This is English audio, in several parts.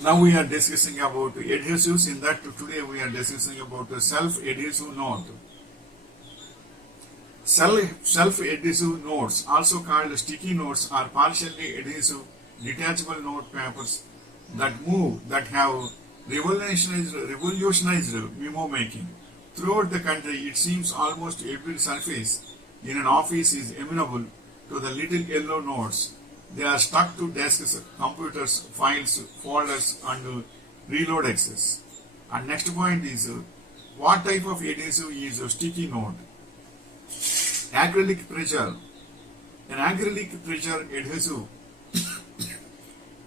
Now we are discussing about adhesives. In that today we are discussing about the self-adhesive note. Self-adhesive notes, also called sticky notes, are partially adhesive detachable note papers that have revolutionized memo making. Throughout the country, it seems almost every surface in an office is amenable to the little yellow notes. They are stuck to desks, computers, files, folders, and reload access. And next point is what type of adhesive is a sticky note? Acrylic pressure. An acrylic pressure adhesive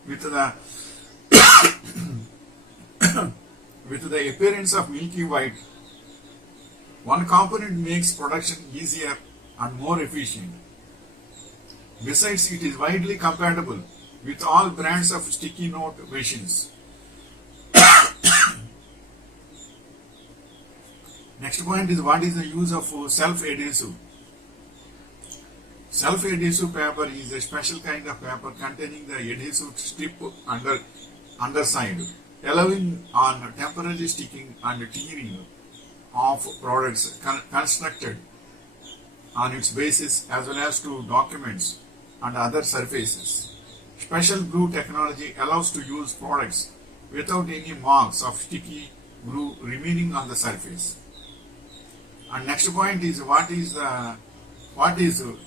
with the with the appearance of milky white. One component makes production easier and more efficient. Besides, it is widely compatible with all brands of sticky note machines. Next point is what is the use of self-adhesive? Self-adhesive paper is a special kind of paper containing the adhesive strip underside, allowing on temporary sticking and tearing of products constructed on its basis as well as to documents and other surfaces. Special glue technology allows to use products without any marks of sticky glue remaining on the surface. And next point is what is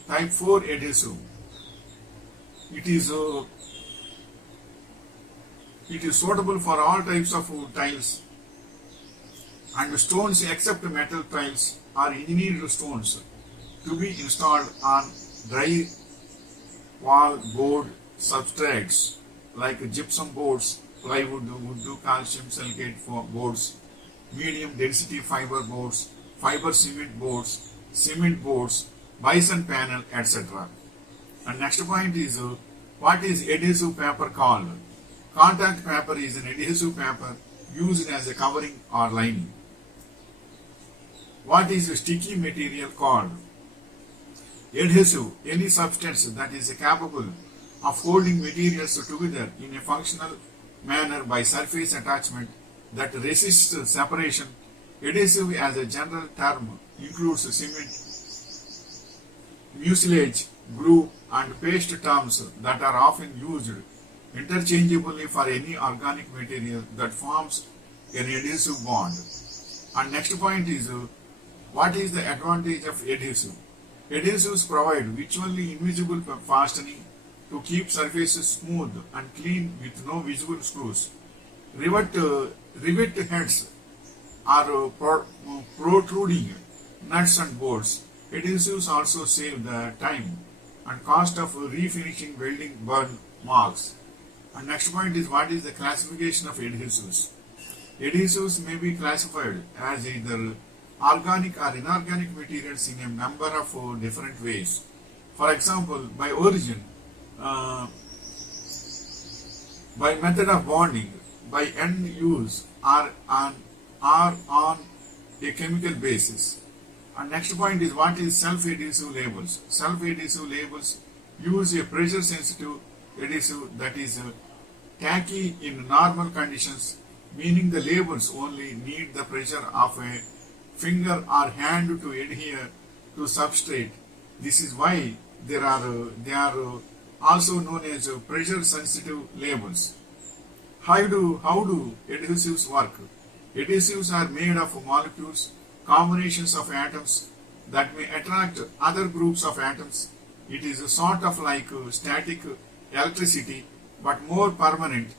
type 4 adhesive? It is suitable for all types of tiles and stones except metal tiles or engineered stones to be installed on dry wall board substrates like gypsum boards, plywood, wood, calcium silicate boards, medium density fiber boards, fiber cement boards, bison panel, etc. And next point is what is adhesive paper called? Contact paper is an adhesive paper used as a covering or lining. What is a sticky material called? Adhesive, any substance that is capable of holding materials together in a functional manner by surface attachment that resists separation. Adhesive as a general term includes cement, mucilage, glue, and paste terms that are often used interchangeably for any organic material that forms an adhesive bond. And next point is what is the advantage of adhesive? Adhesives provide visually invisible fastening to keep surfaces smooth and clean with no visible screws. Rivet heads are protruding nuts and bolts. Adhesives also save the time and cost of refinishing welding burn marks. And next point is what is the classification of adhesives? Adhesives may be classified as either organic or inorganic materials in a number of different ways. For example, by origin, by method of bonding, by end use, or on a chemical basis. And next point is what is self-adhesive labels? Self-adhesive labels use a pressure-sensitive adhesive that is tacky in normal conditions, meaning the labels only need the pressure of a finger or hand to adhere to substrate. This is why they are also known as pressure-sensitive labels. How do adhesives work? Adhesives are made of molecules, combinations of atoms that may attract other groups of atoms. It is a sort of like static electricity but more permanent.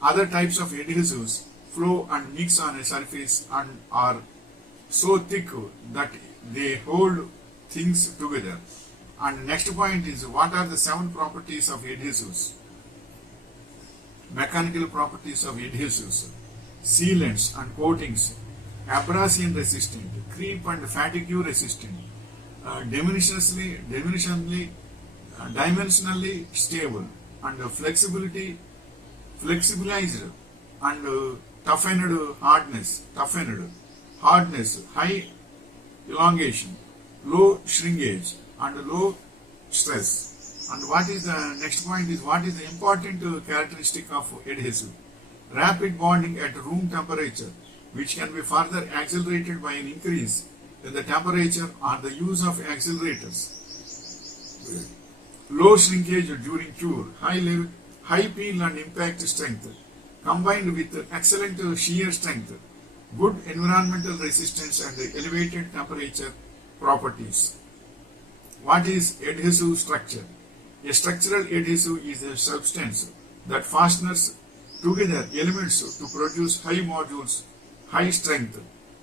Other types of adhesives flow and mix on a surface and are so thick that they hold things together. And next point is what are the 7 properties of adhesives? Mechanical properties of adhesives: sealants and coatings, abrasion resistant, creep and fatigue resistant, dimensionally stable, and flexibilized and toughened hardness, high elongation, low shrinkage, and low stress. And what is the next point is what is the important characteristic of adhesive? rapid bonding at room temperature, which can be further accelerated by an increase in the temperature or the use of accelerators. Low shrinkage during cure, high peel and impact strength, combined with excellent shear strength, good environmental resistance and elevated temperature properties. What is adhesive structure? A structural adhesive is a substance that fastens together elements to produce high modules, high strength,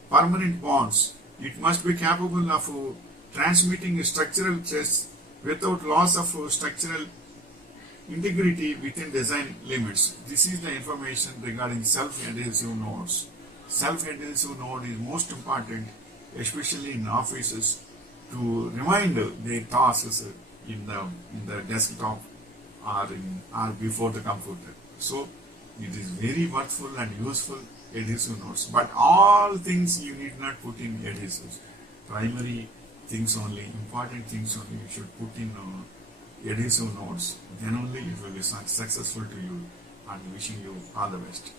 permanent bonds. It must be capable of transmitting structural stress without loss of structural integrity within design limits. This is the information regarding self-adhesive nodes. Self-adhesive node is most important, especially in offices, to remind their tasks in the desktop or before the computer. So it is very worthful and useful adhesive nodes. But all things you need not put in adhesives. Primary things only, important things only you should put in adhesive nodes. Then only it will be successful to you, and wishing you all the best.